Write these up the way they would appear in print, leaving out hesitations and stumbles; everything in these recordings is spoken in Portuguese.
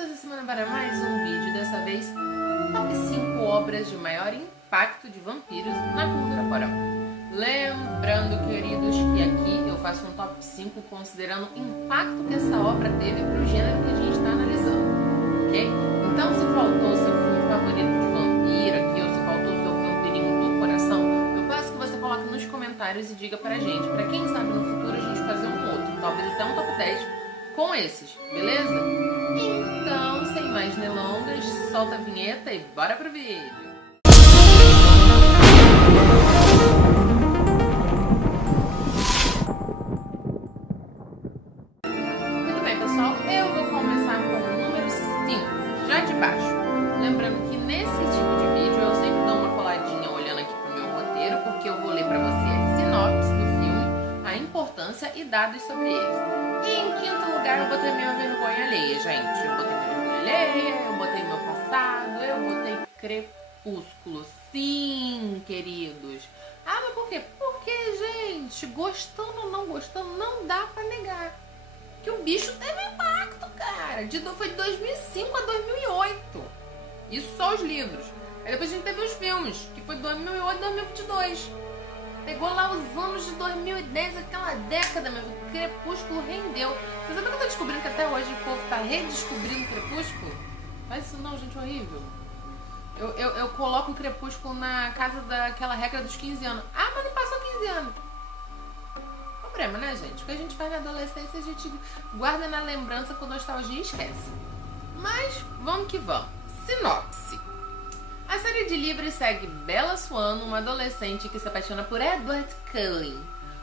volta essa semana para mais um vídeo, dessa vez top 5 obras de maior impacto de vampiros na cultura pop. Lembrando, queridos, que aqui eu faço um top 5 considerando o impacto que essa obra teve para o gênero que a gente está analisando, ok? Então, se faltou o seu filme favorito de vampiro aqui, ou se faltou o seu vampirinho do coração, eu peço que você coloque nos comentários e diga pra gente, pra quem sabe no futuro a gente fazer um outro, talvez até um top 10 com esses, beleza? Então, sem mais delongas, solta a vinheta e bora pro vídeo! Muito bem, pessoal, eu vou começar com o número 5, já de baixo. Lembrando que nesse tipo de vídeo eu sempre dou uma coladinha olhando aqui pro meu roteiro, porque eu vou ler pra você a sinopse do filme, a importância e dados sobre ele. E em quinto lugar eu botei minha vergonha alheia, gente. Eu botei minha vergonha alheia, eu botei meu passado, eu botei Crepúsculo. Sim, queridos. Ah, mas por quê? Porque, gente, gostando ou não gostando, não dá pra negar que o bicho teve impacto, cara. Foi de 2005 a 2008. Isso só os livros. Aí depois a gente teve os filmes, que foi de 2008 a 2022. Pegou lá os anos de 2010, aquela década, meu. O Crepúsculo rendeu. Você sabe que eu tô descobrindo que até hoje o povo tá redescobrindo o Crepúsculo? Faz isso não, gente, horrível. Eu coloco o Crepúsculo na casa daquela regra dos 15 anos. Ah, mas não passou 15 anos. Problema, né, gente? O que a gente faz na adolescência, a gente guarda na lembrança com nostalgia e esquece. Mas, vamos que vamos. Sinopse. A série de livros segue Bella Swan, uma adolescente que se apaixona por Edward Cullen,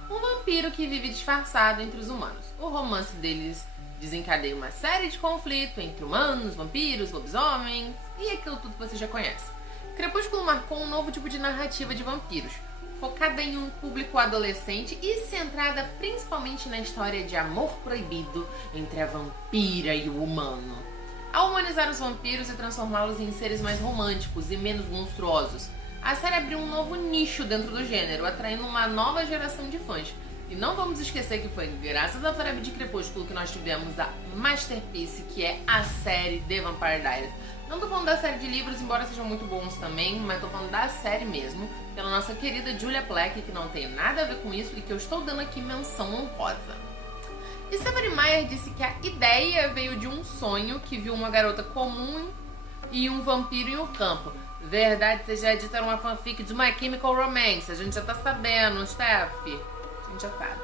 um vampiro que vive disfarçado entre os humanos. O romance deles desencadeia uma série de conflitos entre humanos, vampiros, lobisomens e aquilo tudo que você já conhece. Crepúsculo marcou um novo tipo de narrativa de vampiros, focada em um público adolescente e centrada principalmente na história de amor proibido entre a vampira e o humano. Ao humanizar os vampiros e transformá-los em seres mais românticos e menos monstruosos, a série abriu um novo nicho dentro do gênero, atraindo uma nova geração de fãs. E não vamos esquecer que foi graças à febre de Crepúsculo que nós tivemos a masterpiece, que é a série The Vampire Diaries. Não tô falando da série de livros, embora sejam muito bons também, mas tô falando da série mesmo, pela nossa querida Julia Plec, que não tem nada a ver com isso e que eu estou dando aqui menção honrosa. Stephenie Meyer disse que a ideia veio de um sonho que viu uma garota comum e um vampiro em um campo. Verdade, vocês já editaram uma fanfic de My Chemical Romance. A gente já tá sabendo, Steph. A gente já sabe.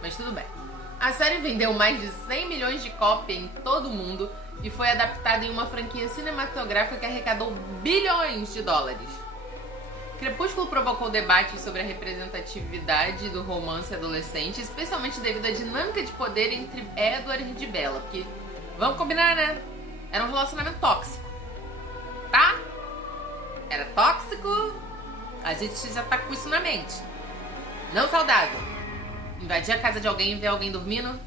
Mas tudo bem. A série vendeu mais de 100 milhões de cópias em todo o mundo e foi adaptada em uma franquia cinematográfica que arrecadou bilhões de dólares. Crepúsculo provocou debates sobre a representatividade do romance adolescente, especialmente devido à dinâmica de poder entre Edward e Bella, porque, vamos combinar, né? Era um relacionamento tóxico, tá? Era tóxico, a gente já tá com isso na mente. Não saudável. Invadir a casa de alguém e ver alguém dormindo?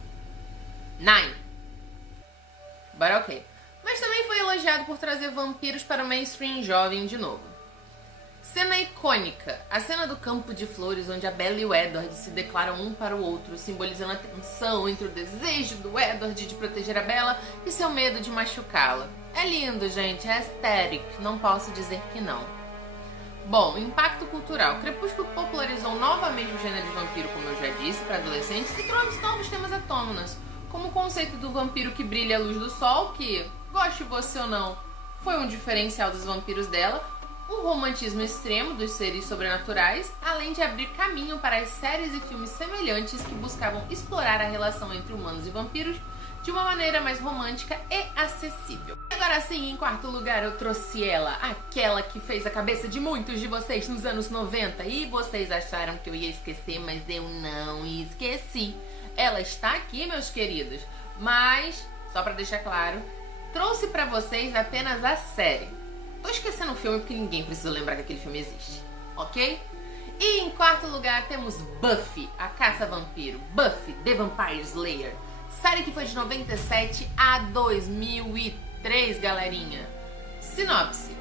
Nine. But ok. Mas também foi elogiado por trazer vampiros para o mainstream jovem de novo. Cena icônica, a cena do campo de flores onde a Bella e o Edward se declaram um para o outro, simbolizando a tensão entre o desejo do Edward de proteger a Bella e seu medo de machucá-la. É lindo, gente, é aesthetic, não posso dizer que não. Bom, impacto cultural. Crepúsculo popularizou novamente o gênero de vampiro, como eu já disse, para adolescentes e trouxe novos temas à tona, como o conceito do vampiro que brilha à luz do sol, que, goste você ou não, foi um diferencial dos vampiros dela, o romantismo extremo dos seres sobrenaturais, além de abrir caminho para as séries e filmes semelhantes que buscavam explorar a relação entre humanos e vampiros de uma maneira mais romântica e acessível. Agora sim, em quarto lugar, eu trouxe ela, aquela que fez a cabeça de muitos de vocês nos anos 90 e vocês acharam que eu ia esquecer, mas eu não esqueci. Ela está aqui, meus queridos, mas, só pra deixar claro, trouxe pra vocês apenas a série. Tô esquecendo o filme porque ninguém precisa lembrar que aquele filme existe, ok? E em quarto lugar temos Buffy, a caça-vampiro. Buffy, The Vampire Slayer. Série que foi de 97 a 2003, galerinha. Sinopse.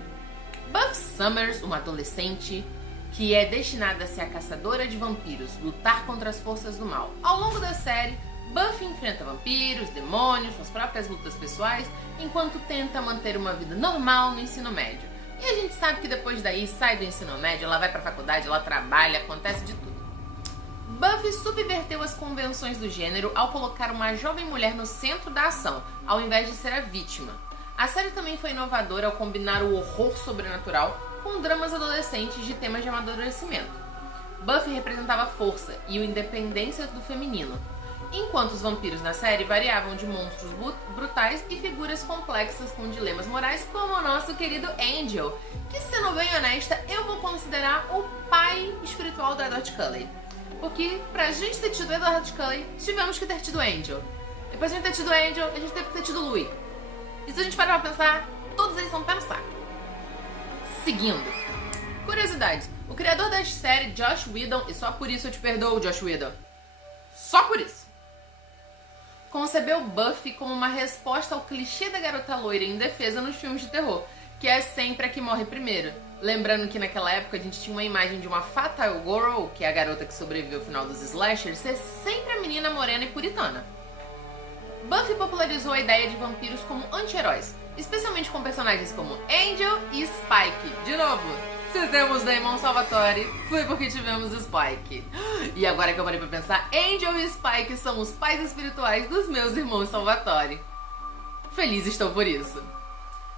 Buffy Summers, uma adolescente que é destinada a ser a caçadora de vampiros, lutar contra as forças do mal. Ao longo da série, Buffy enfrenta vampiros, demônios, suas próprias lutas pessoais, enquanto tenta manter uma vida normal no ensino médio. E a gente sabe que depois daí sai do ensino médio, ela vai pra faculdade, ela trabalha, acontece de tudo. Buffy subverteu as convenções do gênero ao colocar uma jovem mulher no centro da ação, ao invés de ser a vítima. A série também foi inovadora ao combinar o horror sobrenatural com dramas adolescentes de temas de amadurecimento. Buffy representava a força e a independência do feminino, enquanto os vampiros na série variavam de monstros brutais e figuras complexas com dilemas morais, como o nosso querido Angel, que, sendo bem honesta, eu vou considerar o pai espiritual do Edward Cullen. Porque pra gente ter tido Edward Cullen, tivemos que ter tido Angel. Depois de a gente ter tido Angel, a gente teve que ter tido Louis. E se a gente parar pra pensar, todos eles são pé no saco. Seguindo. Curiosidades. O criador da série, Joss Whedon, e só por isso eu te perdoo, Joss Whedon. Só por isso. Concebeu Buffy como uma resposta ao clichê da garota loira indefesa nos filmes de terror, que é sempre a que morre primeiro. Lembrando que naquela época a gente tinha uma imagem de uma Fatal Girl, que é a garota que sobreviveu ao final dos slashers, ser sempre a menina morena e puritana. Buffy popularizou a ideia de vampiros como anti-heróis, especialmente com personagens como Angel e Spike. De novo, se temos Damon Salvatore, foi porque tivemos Spike. E agora que eu parei pra pensar, Angel e Spike são os pais espirituais dos meus irmãos Salvatore. Feliz estou por isso.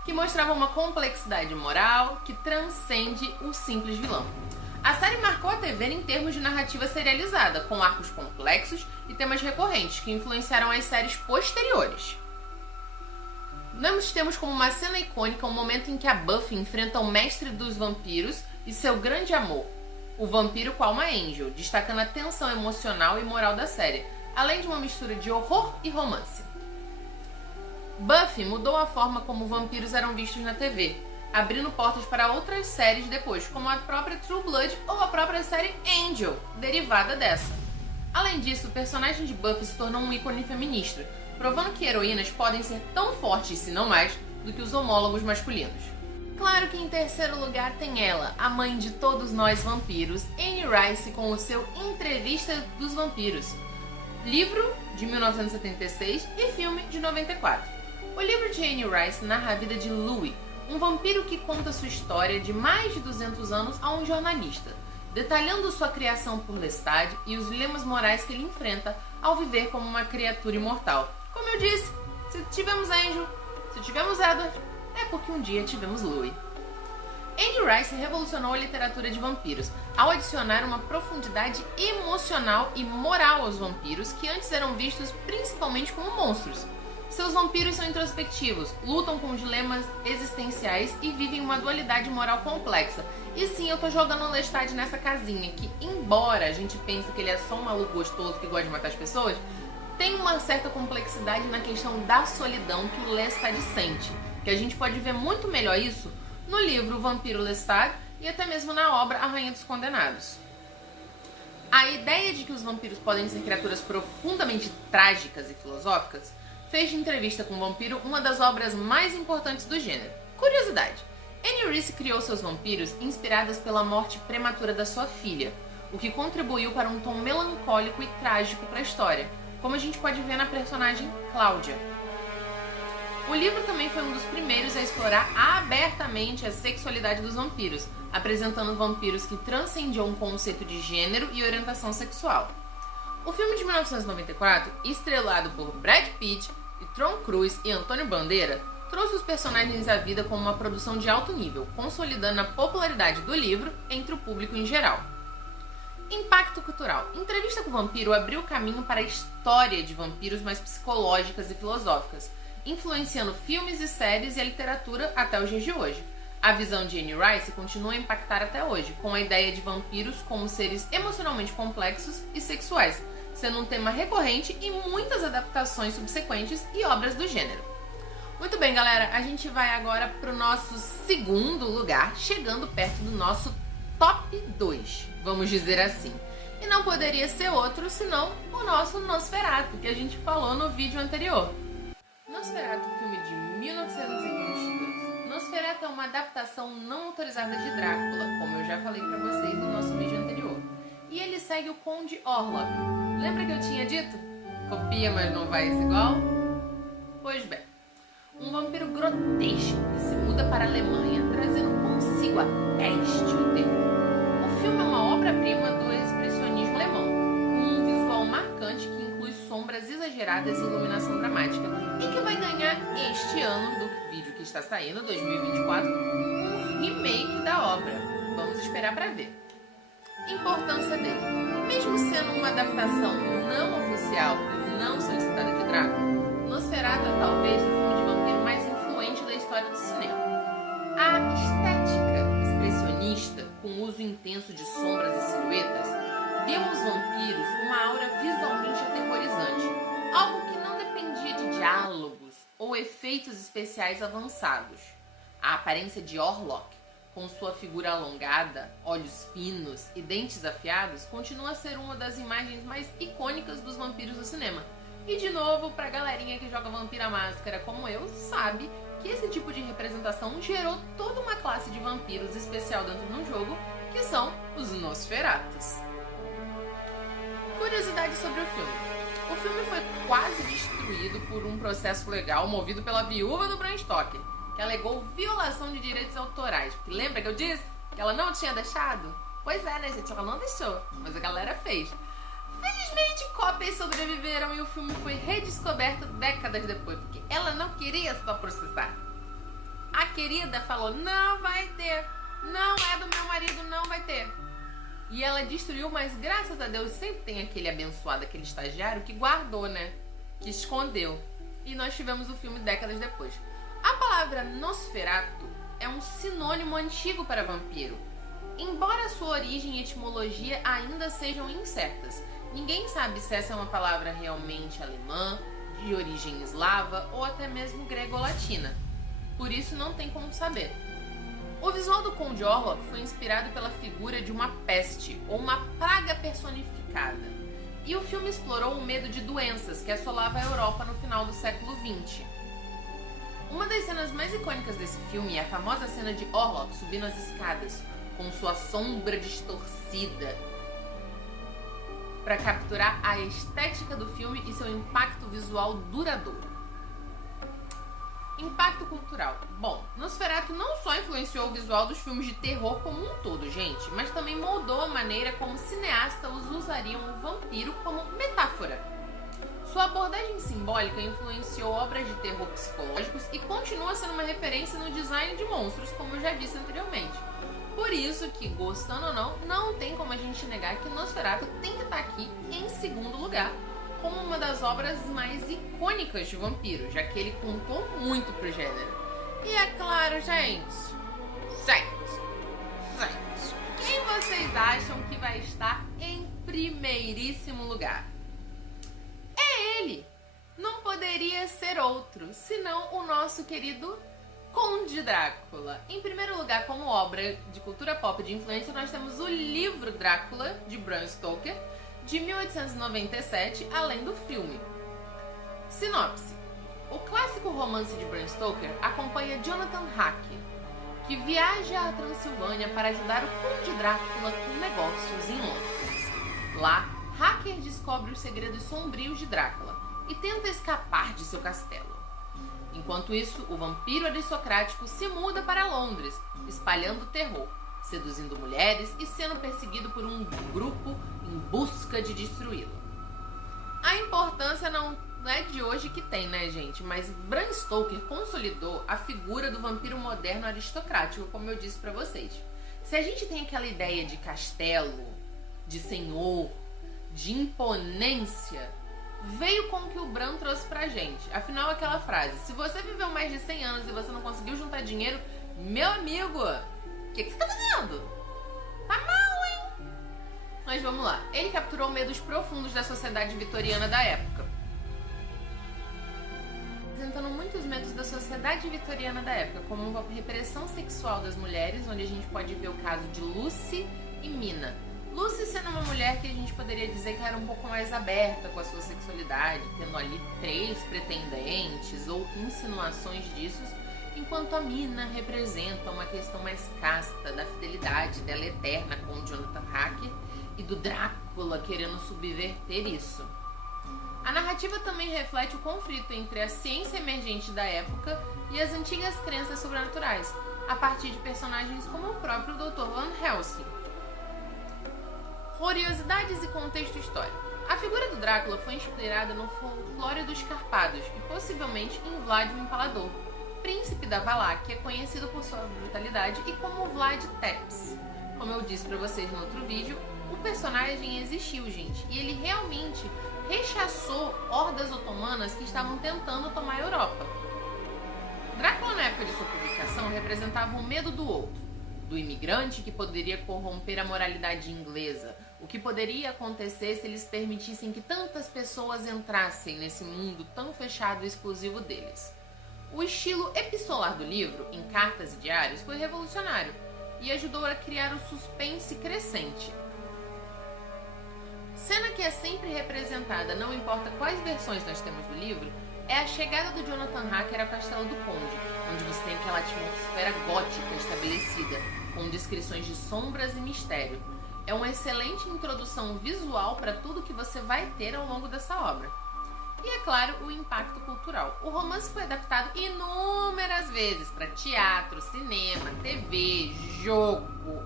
Que mostrava uma complexidade moral que transcende o simples vilão. A série marcou a TV em termos de narrativa serializada, com arcos complexos e temas recorrentes que influenciaram as séries posteriores. Nós temos como uma cena icônica um momento em que a Buffy enfrenta o mestre dos vampiros e seu grande amor, o vampiro com alma Angel, destacando a tensão emocional e moral da série, além de uma mistura de horror e romance. Buffy mudou a forma como vampiros eram vistos na TV, abrindo portas para outras séries depois, como a própria True Blood ou a própria série Angel, derivada dessa. Além disso, o personagem de Buffy se tornou um ícone feminista, provando que heroínas podem ser tão fortes, se não mais, do que os homólogos masculinos. Claro que em terceiro lugar tem ela, a mãe de todos nós vampiros, Anne Rice, com o seu Entrevista dos Vampiros, livro de 1976 e filme de 94. O livro de Anne Rice narra a vida de Louis, um vampiro que conta sua história de mais de 200 anos a um jornalista, detalhando sua criação por Lestat e os dilemas morais que ele enfrenta ao viver como uma criatura imortal. Como eu disse, se tivemos Angel, se tivemos Edward, é porque um dia tivemos Louis. Anne Rice revolucionou a literatura de vampiros ao adicionar uma profundidade emocional e moral aos vampiros que antes eram vistos principalmente como monstros. Seus vampiros são introspectivos, lutam com dilemas existenciais e vivem uma dualidade moral complexa. E sim, eu tô jogando o Lestat nessa casinha, que embora a gente pense que ele é só um maluco gostoso que gosta de matar as pessoas, tem uma certa complexidade na questão da solidão que o Lestat sente. Que a gente pode ver muito melhor isso no livro O Vampiro Lestat e até mesmo na obra A Rainha dos Condenados. A ideia de que os vampiros podem ser criaturas profundamente trágicas e filosóficas fez de Entrevista com o Vampiro uma das obras mais importantes do gênero. Curiosidade: Anne Rice criou seus vampiros inspiradas pela morte prematura da sua filha, o que contribuiu para um tom melancólico e trágico para a história, como a gente pode ver na personagem Cláudia. O livro também foi um dos primeiros a explorar abertamente a sexualidade dos vampiros, apresentando vampiros que transcendiam o conceito de gênero e orientação sexual. O filme de 1994, estrelado por Brad Pitt, Tom Cruise e Antônio Bandeira, trouxe os personagens à vida como uma produção de alto nível, consolidando a popularidade do livro entre o público em geral. Impacto cultural. Entrevista com o Vampiro abriu caminho para a história de vampiros mais psicológicas e filosóficas, influenciando filmes e séries e a literatura até os dias de hoje. A visão de Anne Rice continua a impactar até hoje, com a ideia de vampiros como seres emocionalmente complexos e sexuais, sendo um tema recorrente em muitas adaptações subsequentes e obras do gênero. Muito bem, galera, a gente vai agora para o nosso segundo lugar, chegando perto do nosso top 2, vamos dizer assim. E não poderia ser outro senão o nosso Nosferatu, que a gente falou no vídeo anterior. Nosferatu, filme de 1922. Nosferatu é uma adaptação não autorizada de Drácula, como eu já falei pra vocês no nosso vídeo anterior. E ele segue o Conde Orlok. Lembra que eu tinha dito? copia, mas não faz igual? Pois bem, um vampiro grotesco que se muda para a Alemanha, trazendo consigo a peste e o terror. O filme é uma obra-prima do expressionismo alemão, com um visual marcante que inclui sombras exageradas e iluminação dramática, e que vai ganhar este ano, do vídeo que está saindo, 2024, um remake da obra. Vamos esperar para ver. Importância dele. Mesmo sendo uma adaptação não oficial e não solicitada de Drácula, Nosferatu é talvez o filme de vampiro mais influente da história do cinema. A estética expressionista, com o uso intenso de sombras e silhuetas, deu aos vampiros uma aura visualmente aterrorizante, algo que não dependia de diálogos ou efeitos especiais avançados. A aparência de Orlok, com sua figura alongada, olhos finos e dentes afiados, continua a ser uma das imagens mais icônicas dos vampiros do cinema. E de novo, pra galerinha que joga Vampira Máscara como eu, sabe que esse tipo de representação gerou toda uma classe de vampiros especial dentro de um jogo, que são os Nosferatus. Curiosidade sobre o filme. O filme foi quase destruído por um processo legal movido pela viúva do Bram Stoker, que alegou violação de direitos autorais. Porque lembra que eu disse que ela não tinha deixado? Pois é, né, gente? Ela não deixou, mas a galera fez. Felizmente, cópias sobreviveram e o filme foi redescoberto décadas depois, porque ela não queria só processar. A querida falou, não vai ter, não é do meu marido, não vai ter. E ela destruiu, mas graças a Deus sempre tem aquele abençoado, aquele estagiário que guardou, né? Que escondeu. E nós tivemos o filme décadas depois. A palavra Nosferatu é um sinônimo antigo para vampiro. Embora sua origem e etimologia ainda sejam incertas, ninguém sabe se essa é uma palavra realmente alemã, de origem eslava ou até mesmo grego-latina. Por isso não tem como saber. O visual do Conde Orlok foi inspirado pela figura de uma peste ou uma praga personificada. E o filme explorou o medo de doenças que assolava a Europa no final do século XX. Uma das cenas mais icônicas desse filme é a famosa cena de Orlok subindo as escadas com sua sombra distorcida, para capturar a estética do filme e seu impacto visual duradouro. Impacto cultural. Bom, Nosferatu não só influenciou o visual dos filmes de terror como um todo, gente, mas também moldou a maneira como cineastas usariam o vampiro como metáfora. Sua abordagem simbólica influenciou obras de terror psicológicos e continua sendo uma referência no design de monstros, como eu já disse anteriormente. Por isso que, gostando ou não, não tem como a gente negar que Nosferatu tem que estar aqui em segundo lugar, como uma das obras mais icônicas de vampiro, já que ele contou muito pro gênero. E é claro, gente, quem vocês acham que vai estar em primeiríssimo lugar? É ele! Não poderia ser outro, senão o nosso querido Conde Drácula. Em primeiro lugar, como obra de cultura pop de influência, nós temos o livro Drácula, de Bram Stoker, de 1897, além do filme. Sinopse. O clássico romance de Bram Stoker acompanha Jonathan Harker, que viaja à Transilvânia para ajudar o Conde Drácula com negócios em Londres. Lá, Harker descobre os segredos sombrios de Drácula e tenta escapar de seu castelo. Enquanto isso, o vampiro aristocrático se muda para Londres, espalhando terror, seduzindo mulheres e sendo perseguido por um grupo em busca de destruí-lo. A importância não é de hoje que tem, né, gente? Mas Bram Stoker consolidou a figura do vampiro moderno aristocrático, como eu disse pra vocês. Se a gente tem aquela ideia de castelo, de senhor, de imponência, veio com o que o Bram trouxe pra gente. Afinal, aquela frase, se você viveu mais de 100 anos e você não conseguiu juntar dinheiro, meu amigo, o que você tá fazendo? Tá mal, hein? Mas vamos lá. Ele capturou medos profundos da sociedade vitoriana da época, apresentando muitos medos da sociedade vitoriana da época, como a repressão sexual das mulheres, onde a gente pode ver o caso de Lucy e Mina. Lucy sendo uma mulher que a gente poderia dizer que era um pouco mais aberta com a sua sexualidade, tendo ali 3 pretendentes ou insinuações disso, enquanto a Mina representa uma questão mais casta da fidelidade dela eterna com o Jonathan Harker e do Drácula querendo subverter isso. A narrativa narrativa também reflete o conflito entre a ciência emergente da época e as antigas crenças sobrenaturais, a partir de personagens como o próprio Dr. Van Helsing. Curiosidades e contexto histórico. A figura do Drácula foi inspirada no folclore dos Carpados e possivelmente em Vlad o Empalador, príncipe da Valáquia, conhecido por sua brutalidade e como Vlad Tepes. Como eu disse para vocês no outro vídeo, o personagem existiu, gente, e ele realmente rechaçou hordas otomanas que estavam tentando tomar a Europa. Drácula, na época de sua publicação, representava o medo do outro, do imigrante que poderia corromper a moralidade inglesa, o que poderia acontecer se eles permitissem que tantas pessoas entrassem nesse mundo tão fechado e exclusivo deles. O estilo epistolar do livro, em cartas e diários, foi revolucionário e ajudou a criar o suspense crescente. Cena que é sempre representada, não importa quais versões nós temos do livro, é a chegada do Jonathan Harker ao Castelo do Conde, onde você tem aquela atmosfera gótica estabelecida, com descrições de sombras e mistério. É uma excelente introdução visual para tudo que você vai ter ao longo dessa obra. E, é claro, o impacto cultural. O romance foi adaptado inúmeras vezes para teatro, cinema, TV, jogo,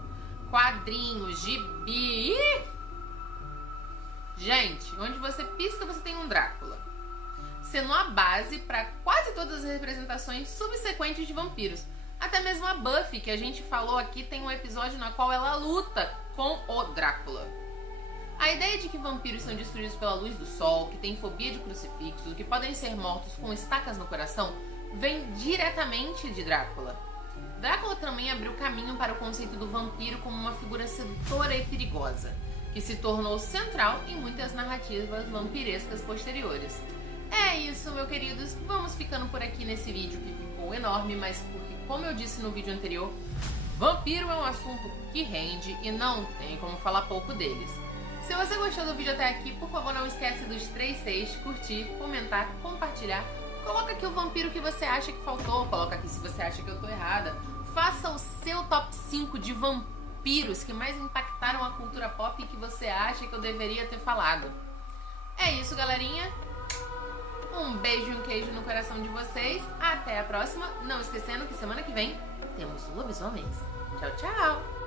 quadrinhos, gibi. Gente, onde você pisca, você tem um Drácula, sendo a base para quase todas as representações subsequentes de vampiros. Até mesmo a Buffy, que a gente falou aqui, tem um episódio na qual ela luta com o Drácula. A ideia de que vampiros são destruídos pela luz do sol, que têm fobia de crucifixos, que podem ser mortos com estacas no coração, vem diretamente de Drácula. Drácula também abriu caminho para o conceito do vampiro como uma figura sedutora e perigosa, que se tornou central em muitas narrativas vampirescas posteriores. É isso, meus queridos, vamos ficando por aqui nesse vídeo que ficou enorme, mas porque, como eu disse no vídeo anterior, vampiro é um assunto que rende e não tem como falar pouco deles. Se você gostou do vídeo até aqui, por favor não esquece dos 3 Cs, curtir, comentar, compartilhar. Coloca aqui o vampiro que você acha que faltou, coloca aqui se você acha que eu tô errada. Faça o seu top 5 de vampiros que mais impactaram a cultura pop e que você acha que eu deveria ter falado. É isso, galerinha. Um beijo e um queijo no coração de vocês. Até a próxima. Não esquecendo que semana que vem temos lobisomens. Tchau, tchau!